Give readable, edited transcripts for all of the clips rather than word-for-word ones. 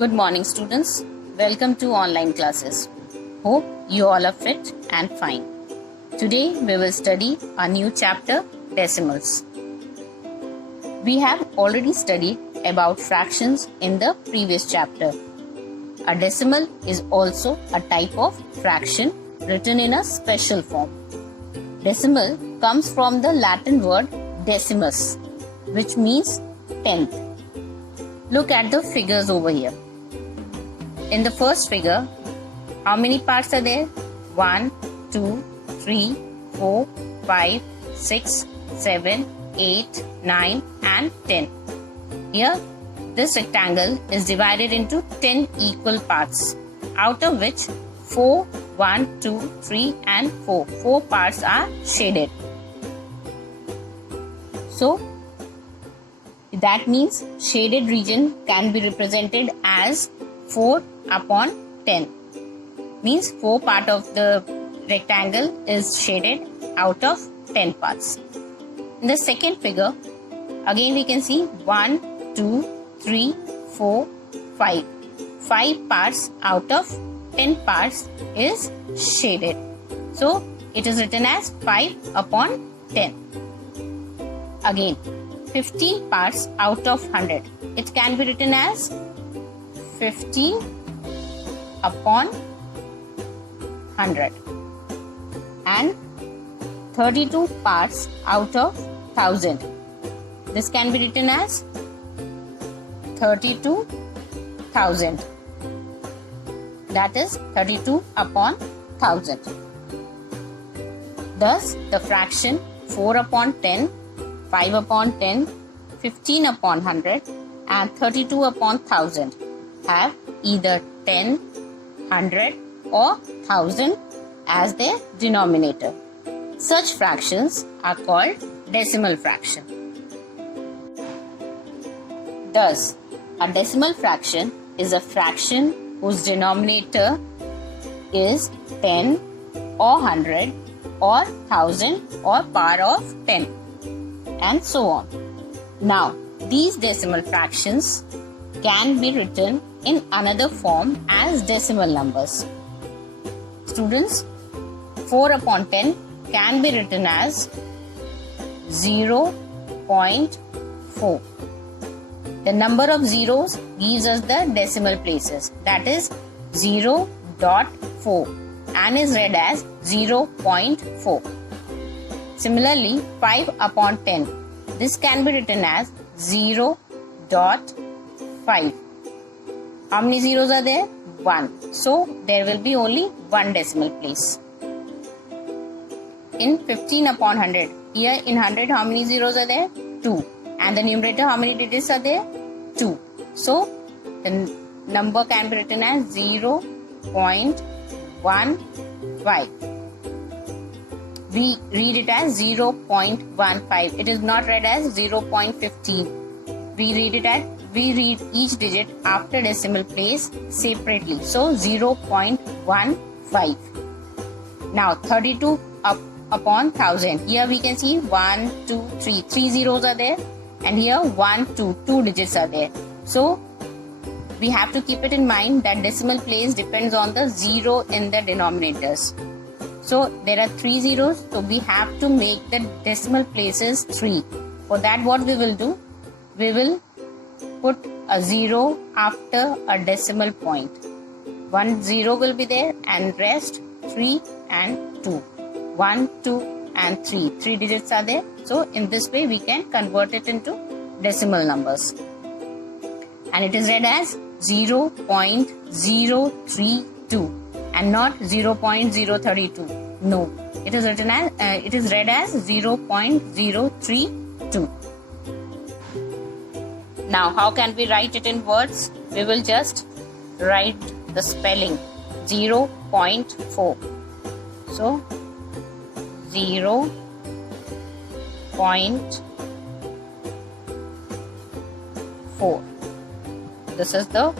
Good morning, students. Welcome to online classes. Hope you all are fit and fine. Today we will study a new chapter, decimals. We have already studied about fractions in the previous chapter. A decimal is also a type of fraction written in a special form. Decimal comes from the Latin word decimus, which means tenth. Look at the figures over here. In the first figure, how many parts are there? 1, 2, 3, 4, 5, 6, 7, 8, 9 and 10. Here, this rectangle is divided into 10 equal parts, out of which 4, 1, 2, 3 and 4. 4 parts are shaded. So, that means shaded region can be represented as 4 upon 10. Means 4 part of the rectangle is shaded out of 10 parts. In the second figure, again we can see 1, 2, 3, 4, 5. 5 parts out of 10 parts is shaded. So, it is written as 5 upon 10. Again, 15 parts out of 100. It can be written as 15 upon 100. And 32 parts out of 1000. This can be written as 32,000. That is 32 upon 1000. Thus, the fraction 4 upon 10, 5 upon 10, 15 upon 100 and 32 upon 1000 have either 10, 100 or 1000 as their denominator. Such fractions are called decimal fraction. Thus, a decimal fraction is a fraction whose denominator is 10 or 100 or 1000 or power of 10 and so on. Now, these decimal fractions can be written in another form as decimal numbers. Students, 4 upon 10 can be written as 0.4. The number of zeros gives us the decimal places, that is 0.4 and is read as 0.4. Similarly, 5 upon 10. This can be written as 0.5. How many zeros are there? 1. So, there will be only one decimal place. In 15 upon 100. Here in 100, how many zeros are there? 2. And the numerator, how many digits are there? 2. So, the number can be written as 0.15. We read it as 0.15. It is not read as 0.15. We read each digit after decimal place separately. So 0.15. Now 32 upon 1000. Here we can see 1, 2, 3. 3 zeros are there. And here 1, 2. 2 digits are there. So we have to keep it in mind that decimal place depends on the 0 in the denominators. So there are 3 zeros, so we have to make the decimal places 3. For that, what we will do? We will put a 0 after a decimal point. 1 0 will be there and rest 3 and 2. 1, 2 and 3. 3 digits are there. So in this way we can convert it into decimal numbers. And it is read as 0.032. And not 0.032. No, it is read as 0.032. Now, how can we write it in words? We will just write the spelling 0.4. So 0.4. This is the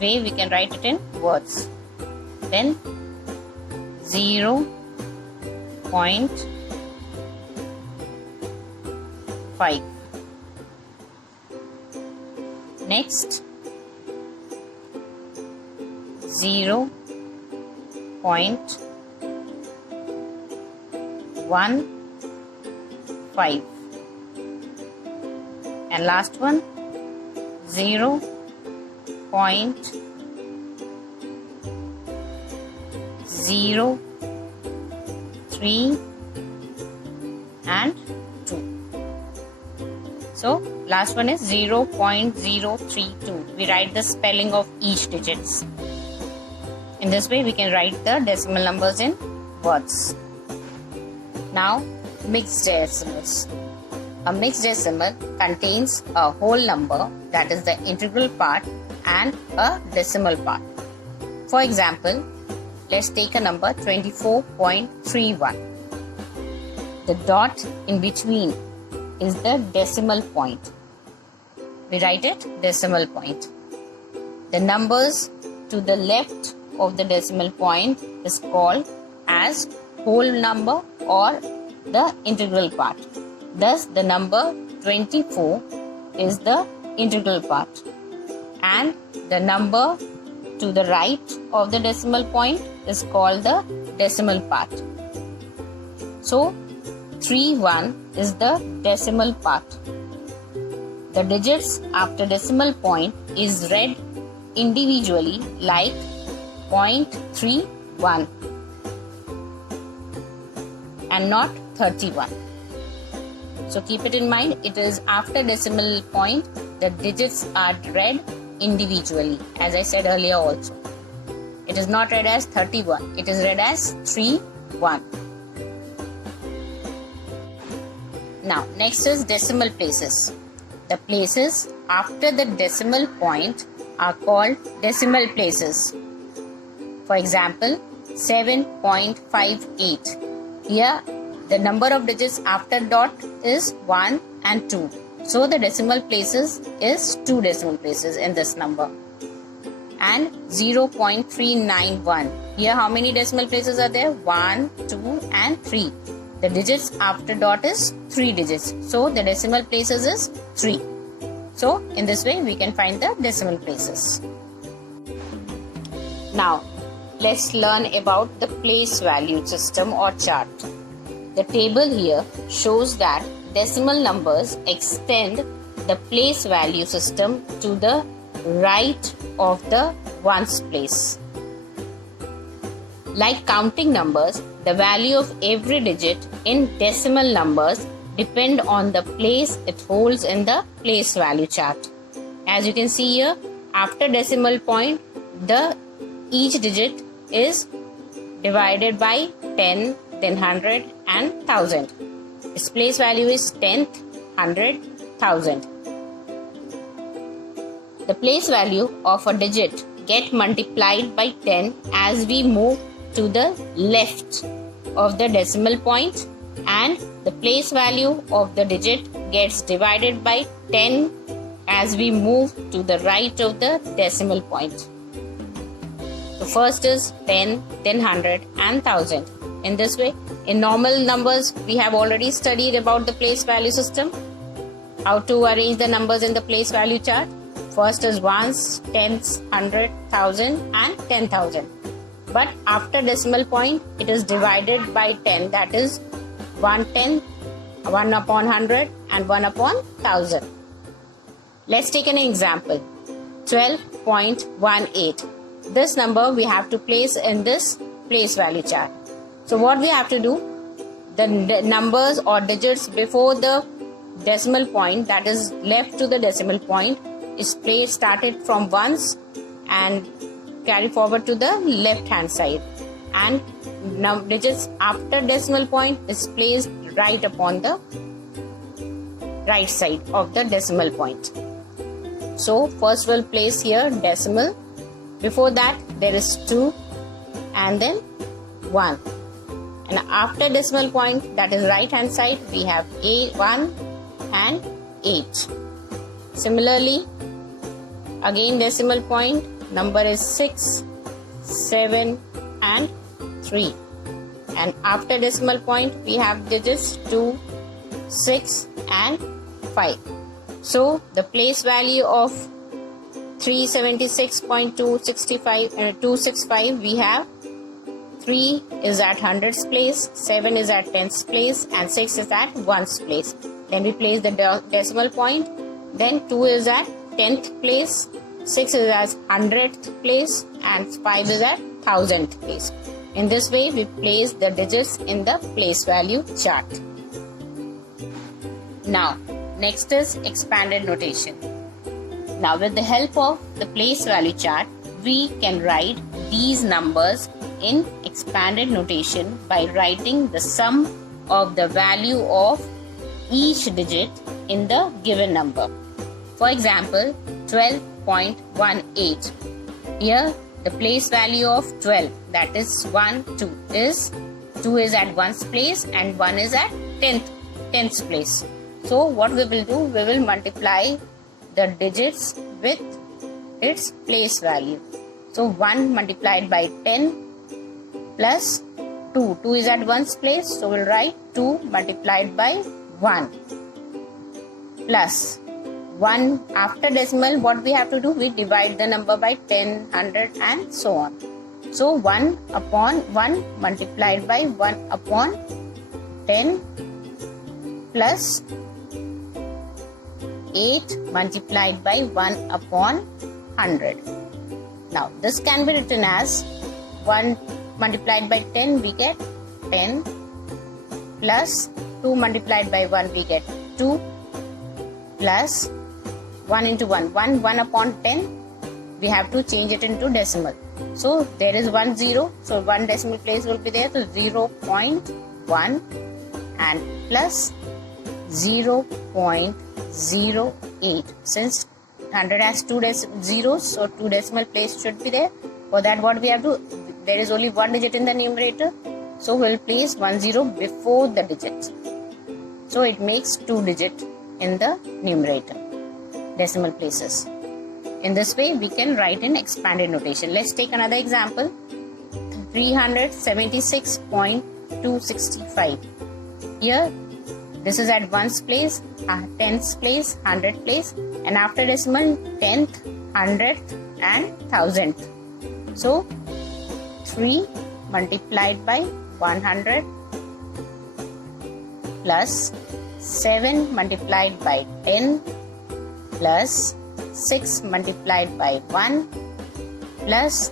way we can write it in words. Then 0.5. Next 0.15 and last one 0.03 and 2. So last one is 0.032. We write the spelling of each digits. In this way we can write the decimal numbers in words. Now mixed decimals. A mixed decimal contains a whole number, that is the integral part, and a decimal part. For example, let's take a number 24.31. The dot in between is the decimal point. We write it decimal point. The numbers to the left of the decimal point is called as whole number or the integral part. Thus, the number 24 is the integral part, and the number to the right of the decimal point is called the decimal part. So, 31 is the decimal part. The digits after decimal point is read individually like 0.31 and not 31. So keep it in mind, it is after decimal point, the digits are read individually, as I said earlier also. It is not read as 31, it is read as 31. Now, next is decimal places. The places after the decimal point are called decimal places. For example, 7.58. Here, the number of digits after dot is 1 and 2. So, the decimal places is 2 decimal places in this number. And 0.391. Here, how many decimal places are there? 1, 2 and 3. The digits after dot is 3 digits. So, the decimal places is 3. So, in this way, we can find the decimal places. Now, let's learn about the place value system or chart. The table here shows that decimal numbers extend the place value system to the right of the ones place. Like counting numbers, the value of every digit in decimal numbers depend on the place it holds in the place value chart. As you can see here, after decimal point, each digit is divided by 10, then 100 and 1000. Its place value is 10th, 100, 1000. The place value of a digit get multiplied by 10 as we move to the left of the decimal point, and the place value of the digit gets divided by 10 as we move to the right of the decimal point. So first is 10, then 100 and 1000. In this way, in normal numbers, we have already studied about the place value system. How to arrange the numbers in the place value chart. First is ones, tenths, 100, 1000 and 10,000. But after decimal point, it is divided by 10. That is 1/10, 1 upon 100 and 1 upon 1000. Let's take an example. 12.18. This number we have to place in this place value chart. So what we have to do, the numbers or digits before the decimal point, that is left to the decimal point, is placed started from ones and carry forward to the left hand side, and now digits after decimal point is placed right upon the right side of the decimal point. So first we'll place here decimal. Before that there is 2 and then 1, and after decimal point, that is right hand side, we have 1 and 8. Similarly, again decimal point, number is 6, 7 and 3, and after decimal point we have digits 2, 6 and 5. So the place value of 265, we have 3 is at hundreds place, 7 is at tens place, and 6 is at ones place. Then we place the decimal point. Then 2 is at 10th place, 6 is at 100th place, and 5 is at 1000th place. In this way, we place the digits in the place value chart. Now, next is expanded notation. Now, with the help of the place value chart, we can write these numbers in expanded notation by writing the sum of the value of each digit in the given number. For example, 12.18. Here, the place value of 12, that is 1, 2, is 2 is at ones place and 1 is at 10th place. So, what we will do, we will multiply the digits with its place value. So 1 multiplied by 10 plus 2. 2 is at ones place, so we'll write 2 multiplied by 1 plus 1 after decimal. What we have to do, we divide the number by 10, 100 and so on. So 1 upon 1 multiplied by 1 upon 10 plus 8 multiplied by 1 upon 100. Now this can be written as 1 multiplied by 10, we get 10 plus 2 multiplied by 1, we get 2 plus 1 into 1. 1 upon 10, we have to change it into decimal. So there is 1 0, so 1 decimal place will be there, so 0.1 and plus 0.08. Since 100 has 2 zeros, so 2 decimal place should be there. For that, what we have to, there is only 1 digit in the numerator, so we'll place 1 0 before the digit. So it makes 2 digit in the numerator, decimal places. In this way, we can write in expanded notation. Let's take another example. 376.265. Here, this is at ones place, tens place, 100 place, and after decimal 10th, 100th and 1000th. So 3 multiplied by 100 plus 7 multiplied by 10 plus 6 multiplied by 1 plus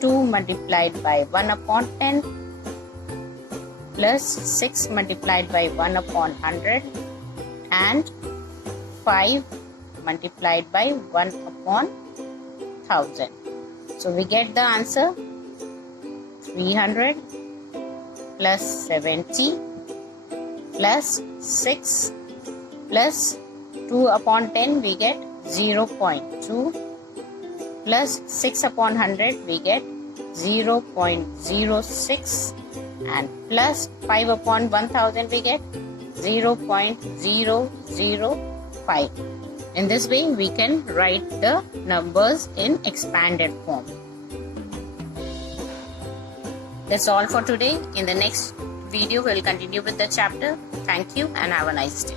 2 multiplied by 1 upon 10 plus 6 multiplied by 1 upon 100 and 5 multiplied by 1 upon 1000. So we get the answer 300 plus 70 plus 6 plus 2 upon 10, we get 0.2 plus 6 upon 100, we get 0.06 and plus 5 upon 1000, we get 0.005. In this way, we can write the numbers in expanded form. That's all for today. In the next video, we'll continue with the chapter. Thank you and have a nice day.